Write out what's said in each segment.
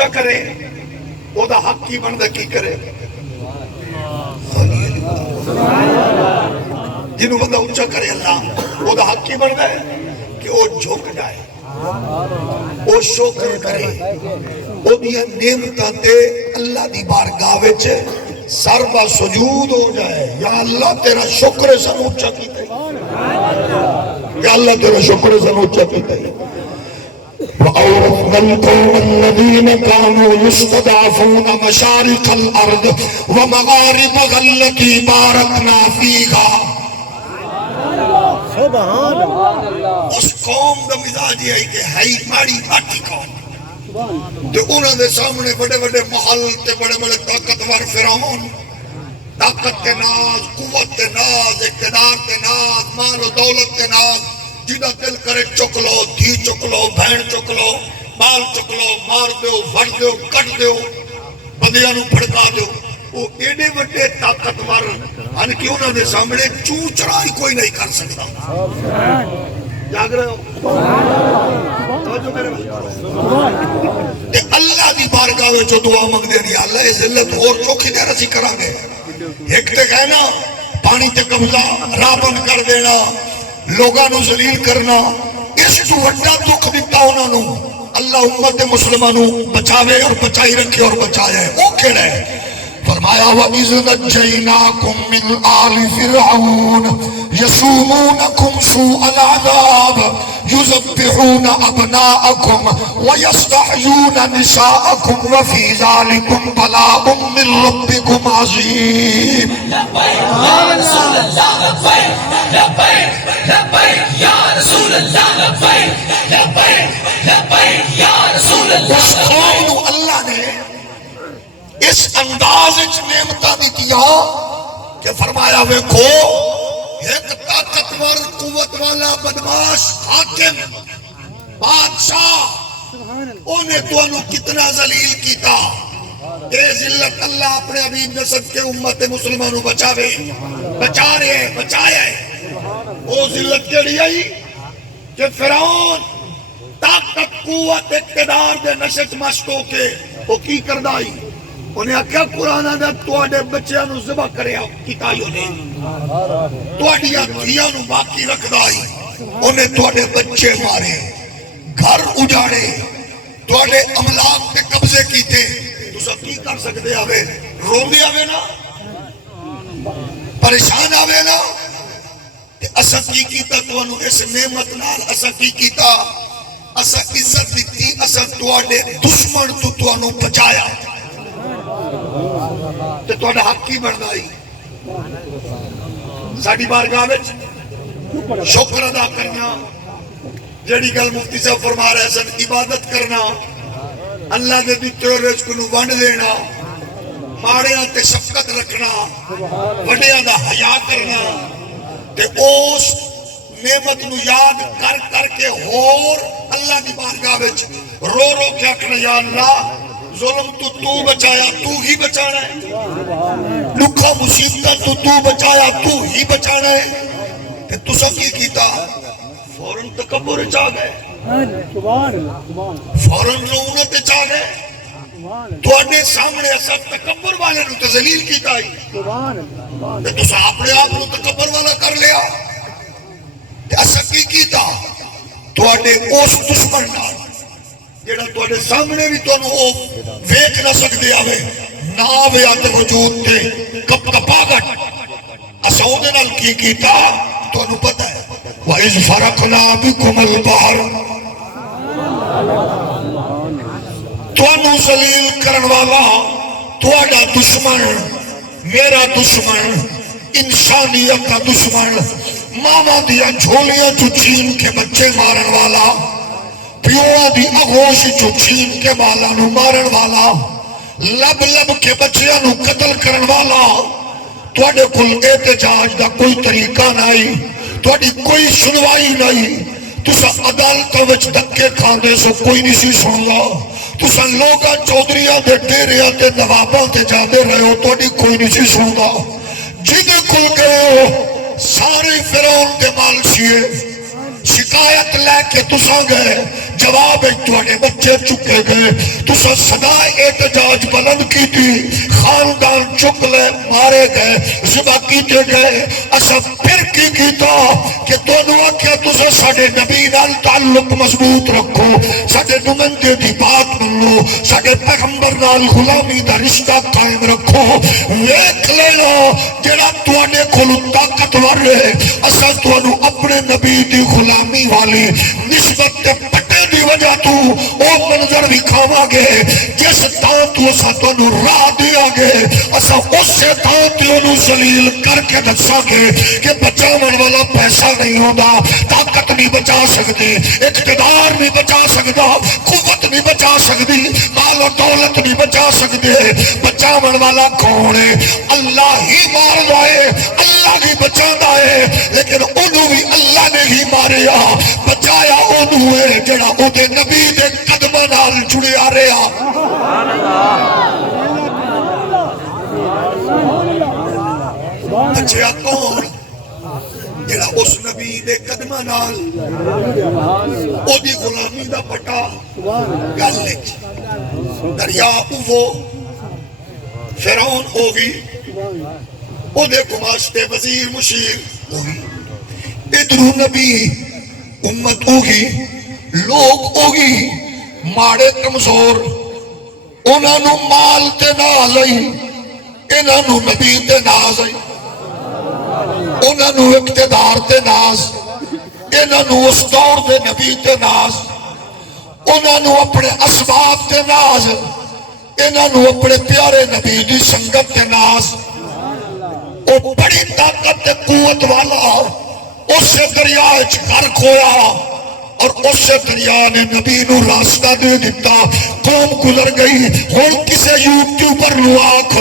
اونچا کرے وہ دا حق کی بندہ کی کرے جنہوں بندہ اونچا کرے اللہ وہ دا حق کی بندہ ہے کہ وہ جھوک جائے وہ شکر کرے وہ دیا نعمتاں تے اللہ دی بارگاہ وچ سر با سجود ہو جائے یا اللہ تیرا شکر سے اونچا کیتا ہے یا اللہ تیرا شکر سے اونچا کیتا ہے وَأَوْرَثْنَا الْقَوْمَ الَّذِينَ كَانُوا يُسْتَضْعَفُونَ مَشَارِقَ الْأَرْضِ وَمَغَارِبَهَا الَّتِي بَارَكْنَا فِيهَا سبحان اللہ اس قوم دا مزاج یہ ہے کہ ہائی ماڑی آٹی قوم تو انہوں نے سامنے بڑے بڑے محل تے بڑے بڑے طاقتور فرعون طاقت کے ناز قوت کے ناز اقتدار کے ناز مال و دولت کے ناز جیدہ دل کرے چک لو دھی چک لو بہن چک لو بال چک لو مار دیو بھڑ دیو کٹ دیو بدیاں نو پھڑکا دیو وہ ایڈے بڑے طاقتور ان کی انہوں نے سامنے چوچڑا ہی کوئی نہیں کر سکتا جاگ رہے ہو توجہ میرے بھائی اللہ دی بارگاہ میں جو دعا مانگ دینی اللہ اس ذلت اور چوکھی دے رسی کرا گے ایک تے کہنا پانی تے قبضہ راہ بند کر دینا لوگاں نو ذلیل کرنا اس تو وڈا دکھ دیتا انہوں نے اللہ امت مسلمانوں بچاوے اور بچائی رکھے اور بچائے وہ کہڑا ہے فرمایا وَإِذْ نَجَّيْنَاكُمْ مِنْ آلِ فِرْعَوْنَ يَسُومُونَكُمْ سُوءَ الْعَذَابِ يُذَبِّحُونَ أَبْنَاءَكُمْ وَيَسْتَحْيُونَ نِسَاءَكُمْ وَفِي ذَلِكُمْ بَلَاءٌ مِّن رَبِّكُمْ عَظِيمٌ لبیک یا رسول اللہ لبیک لبیک لبیک یا رسول اللہ لبیک لبیک لبیک یا رسول اللہ اس قوم اللہ نے اس انداز نعمتہ دیتیا کہ فرمایا ویکھو ایک طاقتور قوت والا بدماش حاکم بادشاہ انہیں تو انہوں کتنا ذلیل کیتا اے ذلت اللہ اپنے حبیب نسب کے امت مسلمانوں بچاوے بچا رہے بچایا ہے وہ ذلت کے لیے ہی کہ فرعون طاقت قوت اقتدار دے نشت مشتوں کے وہ کی کردائی انہیں آکھا قرآن نے توڑے بچیاں نو ذبح کرے کتائیوں نے توڑیاں دھیاں نو باقی رکھ دائی انہیں توڑے بچے مارے گھر اجاڑے توڑے املاک پہ قبضے کیتے تو سب کی کر سکتے آوے روم دے آوے نا پریشان آوے نا کہ اسا کی کیتا تو انہوں اس نعمت نال اسا کی کیتا اسا عزت دیتی اسا توڑے دشمن تو انہوں بچایا تو توڑا حق کی بردائی ساڑھی بارگاہ میں شکر ادا کرنا جیڑی گل مفتی صاحب فرما رہے سن عبادت کرنا اللہ دے دیتے اور رزق نو ونڈ لینا ماڑیاں تے شفقت رکھنا وڈیاں دا حیا کرنا تے اس نعمت نو یاد کر کر کے اور اللہ دی بارگاہ وچ رو رو کے آکھنا یا اللہ ظلم تو بچایا تو ہی بچانا ہے لکھا مصیبت تو بچایا تو ہی بچانا ہے کہ تو سب کی کیتا فوراں تکبر چاہ گئے فوراً رونت چاہ گئے تو اڈے سامنے ایسا تکبر والے نو تذلیل کیتا ہی کہ تو سا اپنے آپ نو تکبر والا کر لیا کہ ایسا کی کیتا تو اڈے اس دشمن نال جیڑا تو اڈے سامنے بھی تو انہوں ویک نہ سکتے آوے نہ آوے آتے وجود تے کپ کپاگٹ اساؤں دے نال کی کیتا تو انہوں پتہ ہے وَإِذْ فَرَقْنَا بِكُمَ الْبَحْرَ تو انہوں ذلیل کرن والا تو اڈا دشمن میرا دشمن انسانیت کا دشمن ماما دیا جھولیاں جو چھین کے بچے مارن والا پیوہ دی اغوش جو چھین کے بالا نو مارن والا لب لب کے بچیاں نو قتل کرن والا توڑے کل احتجاج دا کوئی طریقہ نہیں توڑی کوئی سنوائی نہیں تسا عدالتوں وچ دکے کھاندے سو کوئی نہیں سی سن گا تسا لوگاں چودریاں دے ڈیریاں دے نواباں دے جاندے رہے ہو توڑی کوئی نہیں سی سن گا جدے کل گئے ہو سارے فرعون دے مال سیے شکایت لے کے تسا گئے جواب تواڈے بچے چکے گئے، تسا صدا احتجاج بلند کی تھی، خاندان چک لے مارے گئے، ذبح کیتے گئے، اسا پھر کی کیتا کہ دونوں آکھیا تسا ساڈے نبی نال تعلق مضبوط رکھو، ساڈے نمائندے دی بات منو، ساڈے پیغمبر نال غلامی دا رشتہ قائم رکھو، ویکھ لینا جڑا تواڈے کول طاقتور ہے، اسا تانوں اپنے نبی دی غلامی والی نسبت تے پٹے دی وجہ تو او منظر دکھاواں گے، جس تاں تو اسا تانوں راہ دیاں گے، اسا اسے تاں تے انہوں ذلیل کر کے دساں گے کہ بچاون والا پیسہ نہیں ہوندا، طاقت نہیں بچا سکتی، اقتدار نہیں بچا سکتا، قوت نہیں بچا سکتی، مال و دولت نہیں بچا سکتے، بچاون والا کون ہے؟ اللہ ہی ماردا ہے، اللہ ہی بچاندا ہے، لیکن انہوں بھی اللہ نے ہی ماریا، بچایا انہوں ہے جڑا او دے نبی دے قدماں نال جڑیا رہیا۔ بچیا کون؟ جڑا اس نبی دے قدماں نال او دی غلامی دا پٹا گل لکھ دریا اوو فرعون ہوگی، او دے گماشتے وزیر مشیر ہوگی، ادھروں نبی امت ہوگی، لوگ ہوگی ماڑے کمزور، انہاں نو مال تے ناز آئی، انہاں نو نبی تے ناز آئی، انہاں نو اقتدار تے ناز، انہاں نو اس دور دے نبی تے ناز، انہاں نو اپنے اسباب تے ناز، انہاں نو اپنے پیارے نبی دی سنگت تے ناز۔ او بڑی طاقت تے قوت والا اس سے دریا اچ غرق ہویا، اور اس سے دریا نے نبی نو راستہ دے دیتا، قوم گزر گئی۔ ہن کسے یوٹیوبر نو آکھ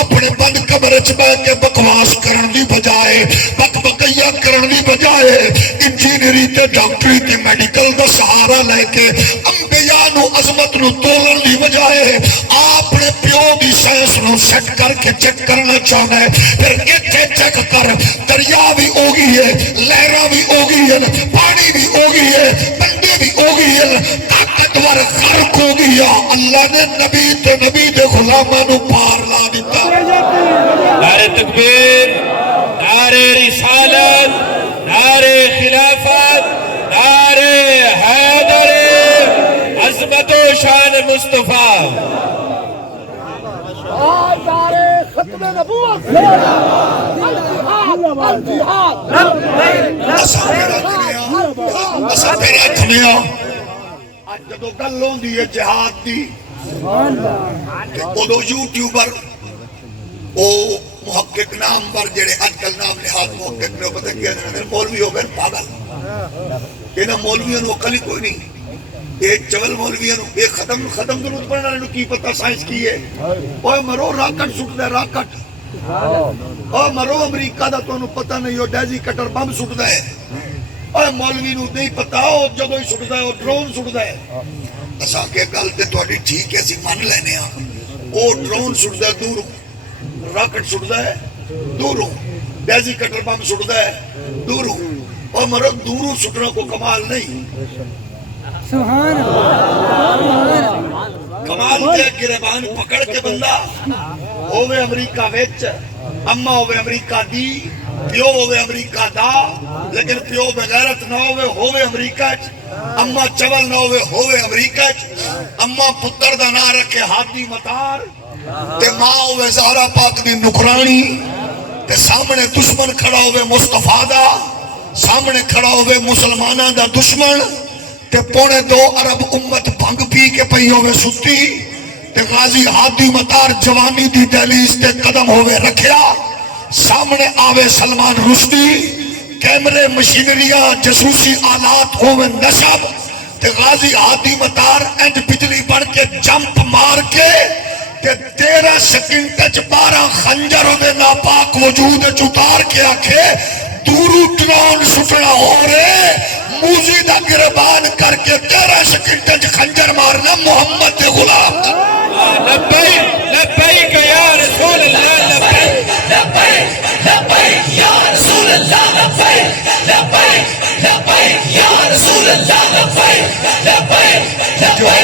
اپنے بند کمرے چ بیٹھ کے بکواس کرن دی بجائے، بک بکیا کرن دی بجائے، انجینئری تے ڈاکٹری تے میڈیکل دا سہارا لے کے انبیاء نو عظمت نو تولن دی بجائے اپنے پیو دی سائنس نو سیٹ کر کے چیک کرنا چاہتا ہے۔ پھر ایتھے چیک کر، دریا بھی ہو گئی ہے، لہراں بھی ہو گئی ہے، پانی بھی ہو گئی ہے، بندے بھی ہو گئی ہے، طاقتور غرق ہو گیا۔ اللہ نے نبی تے نبی دے غلاماں نو پار لا دیتا۔ نعرہ تکبیر، نعرہ رسالت، نعرہ خلافت، نعرہ حیدر، عظمت و شان مصطفیٰ۔ ختم نبوت الجہاد اسا پھر اکھنیا اج جدو گل ہوندی ہے جہاد دی، ادو یوٹیوبر او محقق نام پر جڑے اج کل نام نہاد محقق نے پتہ کیا مولوی ہو گئے پاگل، انہاں مولویاں نو عقل ہی کوئی نہیں، یہ چول مولویاں نو یہ ختم درود پڑھنے والے نو کی پتہ سائنس کی ہے؟ اوے مرو راکٹ سٹدا ہے، راکٹ اوے مرو امریکہ دا تانوں پتہ نہیں، او ڈیزی کٹر بم سٹدا ہے، اوے مولوی نو نہیں پتہ، او جدوں ہی سٹدا ہے او ڈرون سٹدا ہے۔ اساں کہ گل تے تہاڈی ٹھیک ہے، اسی من لینے ہاں، او ڈرون سٹدا ہے دوروں، راکٹ سٹدا ہے دوروں، ڈیزی کٹر بم سٹدا ہے دوروں، اوے مرو دوروں سٹنا کو کمال نہیں، سبحان اللہ۔ کمال تے گریبان پکڑ کے بندہ ہووے امریکہ وچ، اما ہووے امریکہ دی، پیو ہووے امریکہ دا، لیکن پیو بغیرت نہ ہووے امریکہ چ، اما چول نہ ہووے امریکہ چ، اما پتر دا نہ رکھے ہادی مطار، تے ماں ہووے زہرا پاک دی نکرانی، تے سامنے دشمن کھڑا ہووے مصطفیٰ دا، سامنے کھڑا ہووے مسلماناں دا دشمن، تے پونے 2 ارب امت بھنگ پی کے پئی ہوئے ستی، تے غازی ہادی مطار جوانی دی دہلیز تے قدم ہوئے رکھیا، سامنے آوے سلمان رشدی، کیمرے مشینریاں جسوسی آلات ہوئے نصب، تے غازی ہادی مطار اینڈ بجلی بڑھ کے جمپ مار کے تے 13 سیکنڈ تچ 12 خنجر دے ناپاک وجود چتار کے آکھے دورو ڈرون سٹنا ہو رہے، موزی دا گربان کر کے 13 سیکنڈ تچ خنجر مارنا محمد دے غلام۔ لبیک لبیک یا رسول اللہ، لبیک لبیک لبیک یا رسول اللہ، لبیک لبیک لبیک یا رسول اللہ، لبیک لبیک لبيك جو ہے